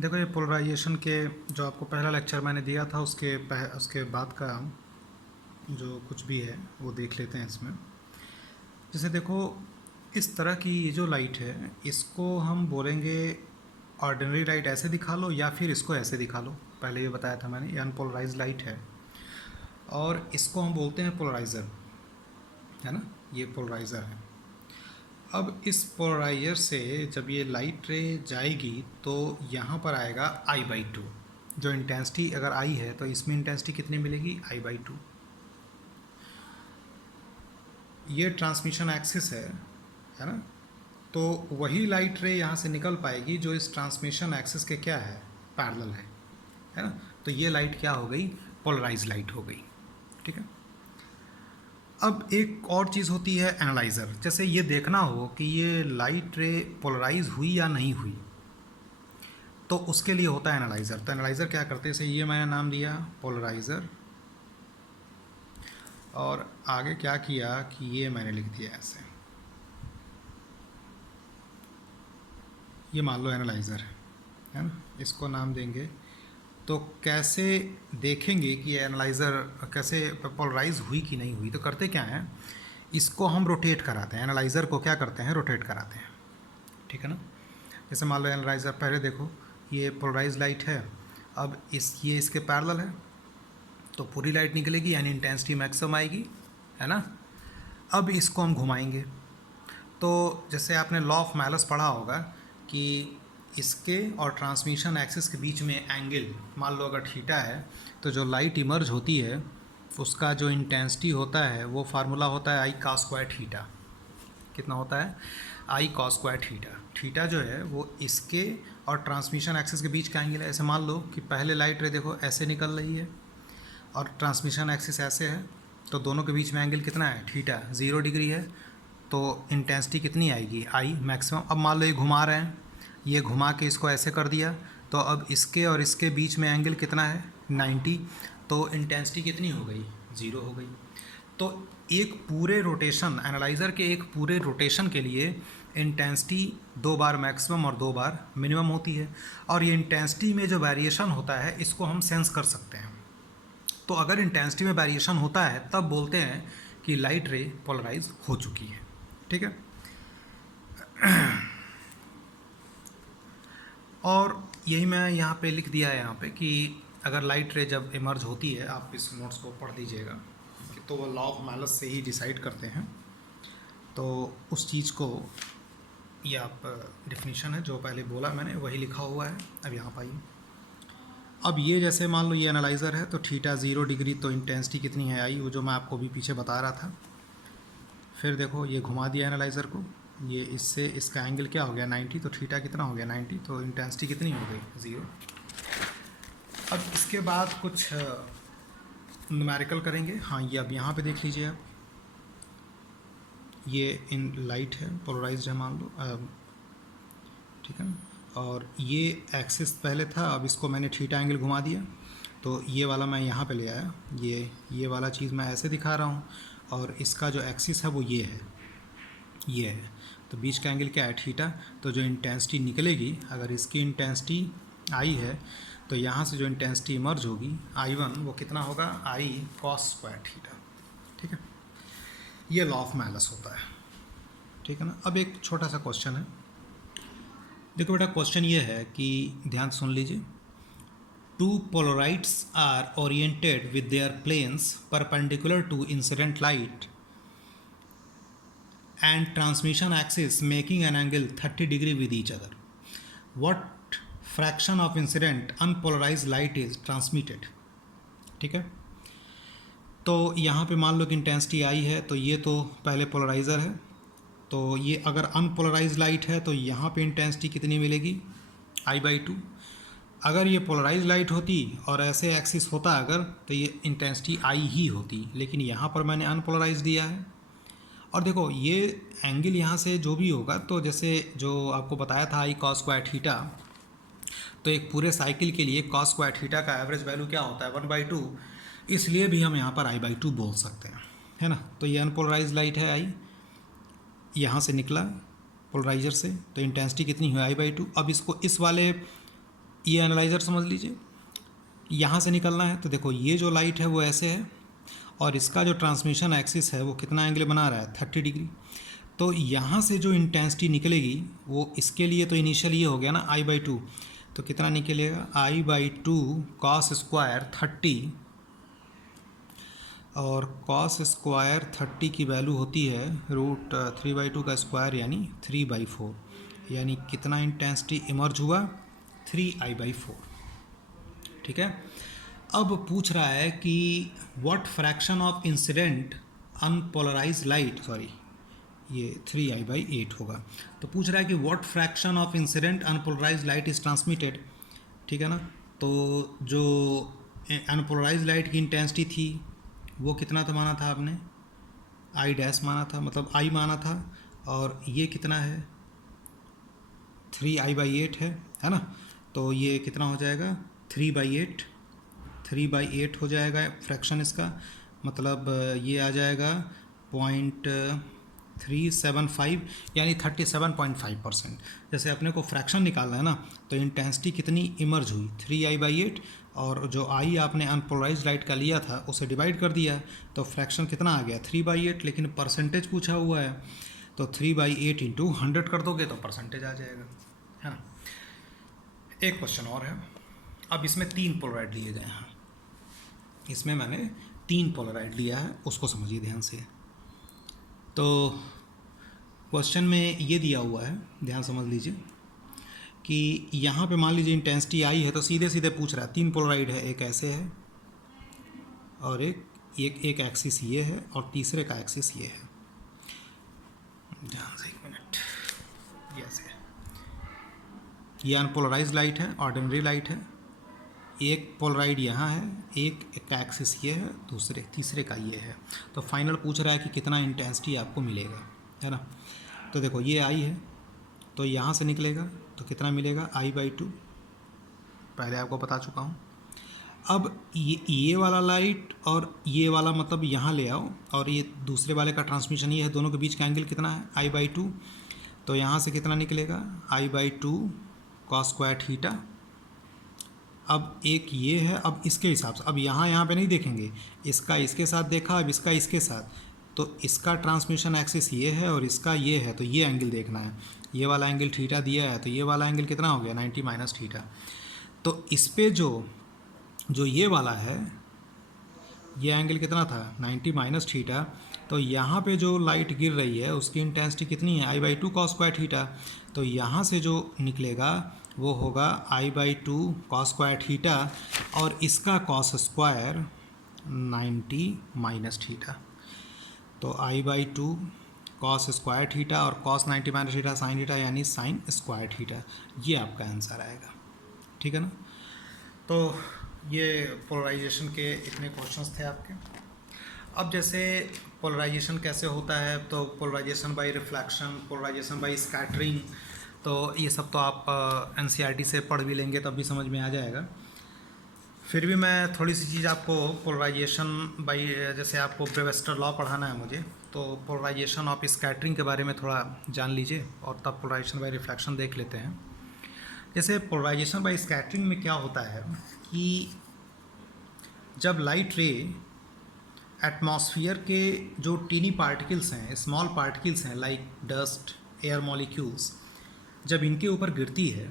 देखो ये पोलराइजेशन के जो आपको पहला लेक्चर मैंने दिया था उसके बाद का जो कुछ भी है वो देख लेते हैं इसमें। जैसे देखो इस तरह की ये जो लाइट है इसको हम बोलेंगे ऑर्डिनरी लाइट ऐसे दिखा लो या फिर इसको ऐसे दिखा लो। पहले ये बताया था मैंने, ये अनपोलराइज लाइट है और इसको हम बोलते हैं पोलराइज़र, है ना, ये पोलराइज़र है। अब इस पोलराइजर से जब ये लाइट रे जाएगी तो यहाँ पर आएगा I/2। जो इंटेंसिटी अगर I है तो इसमें इंटेंसिटी कितनी मिलेगी, I/2। ये ट्रांसमिशन एक्सिस है ना। तो वही लाइट रे यहाँ से निकल पाएगी जो इस ट्रांसमिशन एक्सिस के क्या है, पैरेलल है ना। तो ये लाइट क्या हो गई, पोलराइज लाइट हो गई। ठीक है। अब एक और चीज़ होती है एनालाइज़र। जैसे ये देखना हो कि ये लाइट रे पोलराइज हुई या नहीं हुई, तो उसके लिए होता है एनालाइज़र। तो एनालाइज़र क्या करते हैं, जैसे ये मैंने नाम दिया पोलराइज़र, और आगे क्या किया कि ये मैंने लिख दिया ऐसे, ये मान लो एनालाइज़र है ना, इसको नाम देंगे। तो कैसे देखेंगे कि एनालाइज़र कैसे पोलराइज हुई कि नहीं हुई, तो करते क्या हैं, इसको हम रोटेट कराते हैं। एनालाइज़र को क्या करते हैं, रोटेट कराते हैं। ठीक है ना। जैसे मान लो एनालाइज़र, पहले देखो ये पोलराइज लाइट है, अब ये इसके पैरेलल है तो पूरी लाइट निकलेगी यानी इंटेंसिटी मैक्सिमम आएगी, है ना। अब इसको हम घुमाएंगे तो जैसे आपने लॉ ऑफ मैलस पढ़ा होगा कि इसके और ट्रांसमिशन एक्सिस के बीच में एंगल मान लो अगर थीटा है तो जो लाइट इमर्ज होती है उसका जो इंटेंसिटी होता है वो फार्मूला होता है I cos स्क्वायर थीटा। कितना होता है, I cos square theta. Theta जो है वो इसके और ट्रांसमिशन एक्सिस के बीच का एंगल है। ऐसे मान लो कि पहले लाइट रे देखो ऐसे निकल रही है और ट्रांसमिशन एक्सिस ऐसे है, तो दोनों के बीच में एंगल कितना है, थीटा, 0 डिग्री है। तो इंटेंसिटी कितनी आएगी, I मैक्सिमम। अब मान लो ये घुमा रहे हैं, ये घुमा के इसको ऐसे कर दिया, तो अब इसके और इसके बीच में एंगल कितना है, 90। तो इंटेंसिटी कितनी हो गई, 0 हो गई। तो एक पूरे रोटेशन, एनालाइज़र के एक पूरे रोटेशन के लिए इंटेंसिटी 2 बार मैक्सिमम और 2 बार मिनिमम होती है। और ये इंटेंसिटी में जो वेरिएशन होता है इसको हम सेंस कर सकते हैं। तो अगर इंटेंसिटी में वेरिएशन होता है तब बोलते हैं कि लाइट रे पोलराइज हो चुकी है। ठीक है। और यही मैं यहाँ पे लिख दिया है यहाँ पे कि अगर लाइट रे जब इमर्ज होती है, आप इस नोट्स को पढ़ लीजिएगा, तो वो लॉ ऑफ मैलस से ही डिसाइड करते हैं। तो उस चीज़ को, ये आप डिफिनीशन है जो पहले बोला मैंने वही लिखा हुआ है। अब यहाँ पर आइए, अब ये जैसे मान लो ये एनालाइज़र है तो थीटा 0 डिग्री, तो इंटेंसिटी कितनी है I, वो जो मैं आपको भी पीछे बता रहा था। फिर देखो ये घुमा दिया एनालाइज़र को, ये इससे इसका एंगल क्या हो गया 90, तो थीटा कितना हो गया 90, तो इंटेंसिटी कितनी हो गई 0। अब इसके बाद कुछ न्यूमेरिकल करेंगे। हाँ, ये अब यहाँ पे देख लीजिए आप, ये इन लाइट है, पोलराइज्ड है मान लो, ठीक है ना। और ये एक्सिस पहले था, अब इसको मैंने थीटा एंगल घुमा दिया, तो ये वाला मैं यहाँ पे ले आया, ये वाला चीज़ मैं ऐसे दिखा रहा हूँ, और इसका जो एक्सिस है वो ये है, ये है। तो बीच का एंगल क्या है, थीटा। तो जो इंटेंसिटी निकलेगी, अगर इसकी इंटेंसिटी I है तो यहाँ से जो इंटेंसिटी इमर्ज होगी I1, वो कितना होगा, I cos स्क्वायर थीटा। ठीक है। ये लॉ ऑफ मैलस होता है। ठीक है ना। अब एक छोटा सा क्वेश्चन है, देखो बेटा, क्वेश्चन ये है कि ध्यान सुन लीजिए। Two polaroids are oriented with their planes perpendicular to incident light and transmission axis making an angle 30 degree with each other. What fraction of incident unpolarized light is transmitted? ठीक है। तो यहाँ पे मान लो कि इंटेंसिटी I है, तो ये तो पहले पोलराइज़र है, तो ये अगर अनपोलराइज लाइट है तो यहाँ पे इंटेंसिटी कितनी मिलेगी, I/2। अगर ये पोलराइज लाइट होती और ऐसे एक्सिस होता अगर, तो ये इंटेंसिटी I ही होती, लेकिन यहाँ पर मैंने अनपोलराइज दिया है। और देखो ये एंगल यहाँ से जो भी होगा, तो जैसे जो आपको बताया था I cos स्क्वायर थीटा, तो एक पूरे साइकिल के लिए cos स्क्वायर थीटा का एवरेज वैल्यू क्या होता है, 1/2, इसलिए भी हम यहाँ पर I/2 बोल सकते हैं, है ना। तो ये अनपोलराइज लाइट है, I यहाँ से निकला पोलराइजर से, तो इंटेंसिटी कितनी हुई, I/2। अब इसको इस वाले ये एनालाइज़र समझ लीजिए, यहाँ से निकलना है तो देखो ये जो लाइट है वो ऐसे है और इसका जो ट्रांसमिशन एक्सिस है वो कितना एंगल बना रहा है 30 डिग्री। तो यहाँ से जो इंटेंसिटी निकलेगी वो इसके लिए तो इनिशियल ये हो गया ना I/2, तो कितना निकलेगा I/2 cos स्क्वायर 30, और cos स्क्वायर 30 की वैल्यू होती है √3/2 का स्क्वायर यानी 3/4, यानी कितना इंटेंसिटी इमर्ज हुआ 3I/4। ठीक है। अब पूछ रहा है कि what fraction of incident unpolarized light, sorry ये 3I/8 होगा। तो पूछ रहा है कि what fraction of incident unpolarized light is transmitted. ठीक है ना। तो जो अनपोलराइज लाइट की इंटेंसिटी थी वो कितना तो माना था आपने I' माना था, मतलब I माना था, और ये कितना है 3I/8 है ना। तो ये कितना हो जाएगा 3/8 हो जाएगा फ्रैक्शन इसका, मतलब ये आ जाएगा 0.375 यानी 37.5%। जैसे अपने को फ्रैक्शन निकालना है ना, तो इंटेंसिटी कितनी इमर्ज हुई 3I/8, और जो I आपने अनपोलराइज लाइट का लिया था उसे डिवाइड कर दिया तो फ्रैक्शन कितना आ गया 3/8, लेकिन परसेंटेज पूछा हुआ है तो 3/8 इंटू 100 कर दोगे तो परसेंटेज आ जाएगा, है ना। एक क्वेश्चन और है। अब इसमें 3 पोलराइड लिए गए हैं, इसमें मैंने 3 पोलराइड लिया है, उसको समझिए ध्यान से। तो क्वेश्चन में ये दिया हुआ है, ध्यान समझ लीजिए कि यहाँ पे मान लीजिए इंटेंसिटी आई है, तो सीधे सीधे पूछ रहा है 3 पोलराइड है, एक ऐसे है और एक एक्सिस ये है और तीसरे का एक्सिस ये है। ध्यान से 1 मिनट, ये ऐसे है, ये अनपोलराइज लाइट है, ऑर्डिनरी लाइट है, एक पोलराइड यहाँ है, एक का एक्सिस ये है, तीसरे का ये है। तो फाइनल पूछ रहा है कि कितना इंटेंसिटी आपको मिलेगा, है ना। तो देखो ये आई है तो यहाँ से निकलेगा तो कितना मिलेगा I/2, पहले आपको बता चुका हूँ। अब ये वाला लाइट और ये वाला मतलब यहाँ ले आओ, और ये दूसरे वाले का ट्रांसमिशन ये है, दोनों के बीच का एंगल कितना है I/2, तो यहाँ से कितना निकलेगा I/2 cos स्क्वायर थीटा। अब एक ये है, अब इसके हिसाब से, अब यहाँ पे नहीं देखेंगे, इसका इसके साथ देखा, अब इसका इसके साथ, तो इसका ट्रांसमिशन एक्सिस ये है और इसका ये है, तो ये एंगल देखना है, ये वाला एंगल थीटा दिया है, तो ये वाला एंगल कितना हो गया 90 माइनस थीटा। तो इस पे जो ये वाला है, ये एंगल कितना था 90 माइनस थीटा, तो यहाँ पे जो लाइट गिर रही है उसकी इंटेंसिटी कितनी है I/2 cos स्क्वायर थीटा, तो यहाँ से जो निकलेगा वो होगा I/2 cos स्क्वायर थीटा, और इसका cos स्क्वायर 90 माइनस थीटा, तो I/2 cos स्क्वायर थीटा और cos 90 minus theta sine theta यानी साइन स्क्वायर थीटा, ये आपका आंसर आएगा। ठीक है ना। तो ये पोलराइजेशन के इतने क्वेश्चंस थे आपके। अब जैसे पोलराइजेशन कैसे होता है, तो polarization by reflection, polarization by scattering, तो ये सब तो आप NCERT से पढ़ भी लेंगे तब भी समझ में आ जाएगा। फिर भी मैं थोड़ी सी चीज़ आपको पोलराइजेशन बाय, जैसे आपको ब्रेवेस्टर लॉ पढ़ाना है मुझे, तो पोलराइजेशन ऑफ स्कैटरिंग के बारे में थोड़ा जान लीजिए और तब पोलराइजेशन बाय रिफ्लेक्शन देख लेते हैं। जैसे पोलराइजेशन बाय स्कैटरिंग में क्या होता है कि जब लाइट रे एटमॉस्फेयर के जो टीनी पार्टिकल्स हैं, स्मॉल पार्टिकल्स हैं लाइक डस्ट, एयर मॉलिक्यूल्स, जब इनके ऊपर गिरती है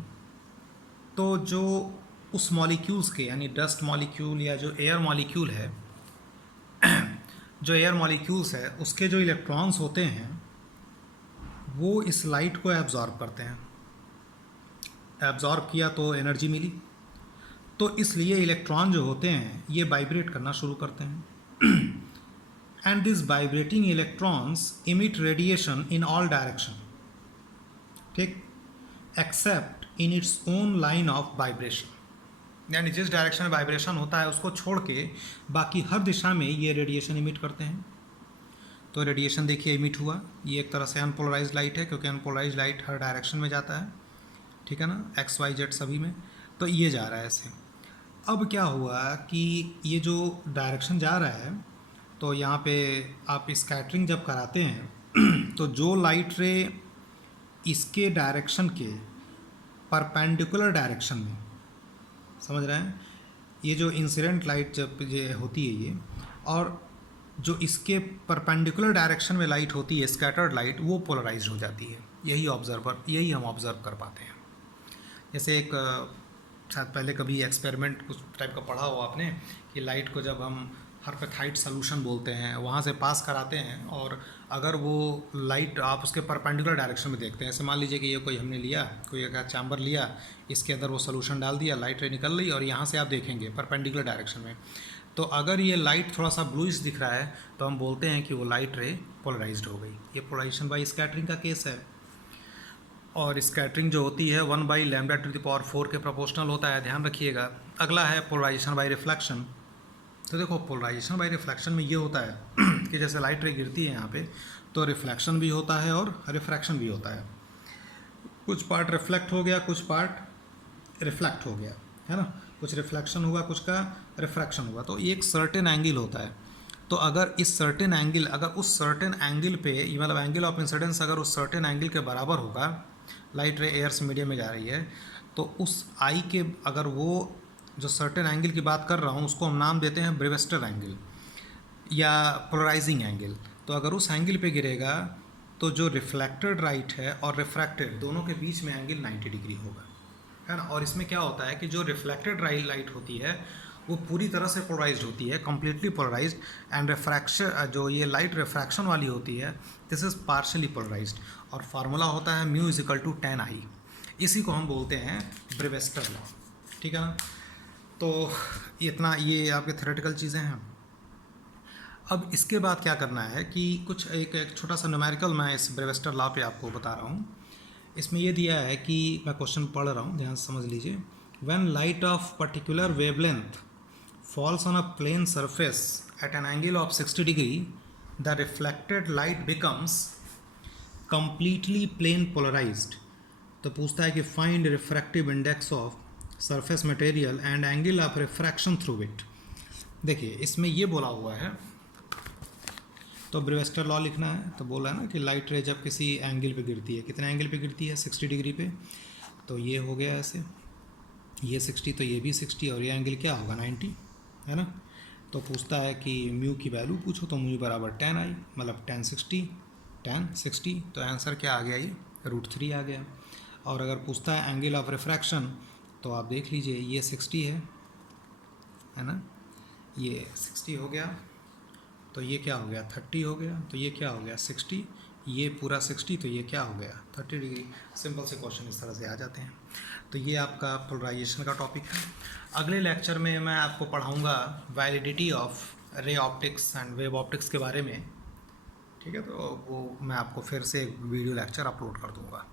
तो जो उस मॉलिक्यूल्स के, यानी डस्ट मॉलिक्यूल या जो एयर मॉलिक्यूल है, जो एयर मॉलिक्यूल्स है उसके जो इलेक्ट्रॉन्स होते हैं वो इस लाइट को एब्जॉर्ब करते हैं। एब्जॉर्ब किया तो एनर्जी मिली, तो इसलिए इलेक्ट्रॉन जो होते हैं ये वाइब्रेट करना शुरू करते हैं। And this vibrating electrons emit radiation in all direction, ठीक, except in its own line of vibration, यानी जिस डायरेक्शन में वाइब्रेशन होता है उसको छोड़ के बाकी हर दिशा में ये रेडिएशन इमिट करते हैं। तो रेडिएशन देखिए इमिट हुआ, ये एक तरह से अनपोलराइज्ड लाइट है क्योंकि अनपोलराइज्ड लाइट हर डायरेक्शन में जाता है, ठीक है ना, XYZ सभी में, तो ये जा रहा है ऐसे। अब क्या हुआ कि ये जो डायरेक्शन जा रहा है, तो यहाँ पे आप स्कैटरिंग जब कराते हैं तो जो लाइट रे इसके डायरेक्शन के परपेंडिकुलर डायरेक्शन में, समझ रहे हैं? ये जो इंसिडेंट लाइट जब ये होती है ये, और जो इसके परपेंडिकुलर डायरेक्शन में लाइट होती है स्कैटर्ड लाइट, वो पोलराइज हो जाती है। यही हम ऑब्ज़र्व कर पाते हैं। जैसे एक शायद पहले कभी एक्सपेरिमेंट कुछ टाइप का पढ़ा हो आपने कि लाइट को जब हम हरपेथाइट सॉल्यूशन बोलते हैं वहाँ से पास कराते हैं, और अगर वो लाइट आप उसके परपेंडिकुलर डायरेक्शन में देखते हैं, ऐसे मान लीजिए कि ये कोई हमने लिया, कोई एक चैम्बर लिया, इसके अंदर वो सोल्यूशन डाल दिया, लाइट रे निकल रही, और यहाँ से आप देखेंगे परपेंडिकुलर डायरेक्शन में, तो अगर ये लाइट थोड़ा सा ब्लूइश दिख रहा है तो हम बोलते हैं कि वो लाइट रे पोलराइज्ड हो गई। ये पोलराइजेशन बाय स्कैटरिंग का केस है। और स्कैटरिंग जो होती है 1/λ⁴ के प्रोपोर्शनल होता है, ध्यान रखिएगा। अगला है पोलराइजेशन बाय रिफ्लेक्शन। तो देखो पोलराइजेशन बाय रिफ्लेक्शन में ये होता है कि जैसे लाइट रे गिरती है यहाँ पे, तो रिफ्लेक्शन भी होता है और रिफ्रैक्शन भी होता है। कुछ पार्ट रिफ्लेक्ट हो गया, कुछ पार्ट रिफ्लेक्ट हो गया, है ना, कुछ रिफ्लेक्शन हुआ, कुछ का रिफ्रैक्शन हुआ, तो एक सर्टेन एंगल होता है। तो अगर इस सर्टेन एंगल, अगर उस सर्टेन एंगल पे, मतलब एंगल ऑफ इंसिडेंस अगर उस सर्टेन एंगल के बराबर होगा, लाइट रे एयर से मीडियम में जा रही है, तो उस आई के, अगर वो जो सर्टेन एंगल की बात कर रहा हूँ उसको हम नाम देते हैं ब्रेविस्टर एंगल या पोलराइजिंग एंगल। तो अगर उस एंगल पे गिरेगा तो जो रिफ्लेक्टेड लाइट है और रिफ्रैक्टेड दोनों के बीच में एंगल 90 डिग्री होगा, है ना। और इसमें क्या होता है कि जो रिफ्लेक्टेड लाइट होती है वो पूरी तरह से पोलराइज्ड होती है, कम्प्लीटली पोलराइज्ड, एंड रिफ्रैक्शन, जो ये लाइट रिफ्रैक्शन वाली होती है, दिस इज़ पार्शली पोलराइज्ड। और फार्मूला होता है μ = 10I। इसी को हम बोलते हैं ब्रेविस्टर लॉ, ठीक है ना। तो इतना ये आपके थ्योरेटिकल चीज़ें हैं। अब इसके बाद क्या करना है कि कुछ एक छोटा सा न्यूमेरिकल मैं इस ब्रेविस्टर लॉ पे आपको बता रहा हूँ। इसमें ये दिया है कि, मैं क्वेश्चन पढ़ रहा हूँ, ध्यान से समझ लीजिए। When light of particular wavelength falls on a plane surface at an angle of 60 degree, the reflected light becomes completely plane polarized। तो पूछता है कि find refractive index of surface material and angle of refraction through it। देखिए इसमें ये बोला हुआ है, तो ब्रेविस्टर लॉ लिखना है, तो बोला है ना कि लाइट रे जब किसी एंगल पे गिरती है, कितने एंगल पे गिरती है, 60 डिग्री पे, तो ये हो गया ऐसे, ये 60 तो ये भी 60, और ये एंगल क्या होगा 90, है ना। तो पूछता है कि म्यू की वैल्यू पूछो, तो म्यू = 10I, मतलब 1060, तो आंसर क्या आ गया, ये √3 आ गया। और अगर पूछता है एंगल ऑफ रिफ्रैक्शन, तो आप देख लीजिए ये 60 है ना, ये 60 हो गया, तो ये क्या हो गया 30 हो गया, तो ये क्या हो गया 60, ये पूरा 60, तो ये क्या हो गया 30 डिग्री। सिंपल से क्वेश्चन इस तरह से आ जाते हैं। तो ये आपका पोलराइजेशन का टॉपिक है। अगले लेक्चर में मैं आपको पढ़ाऊंगा validity of ray optics and wave optics के बारे में, ठीक है। तो वो मैं आपको फिर से वीडियो लेक्चर अपलोड कर दूंगा।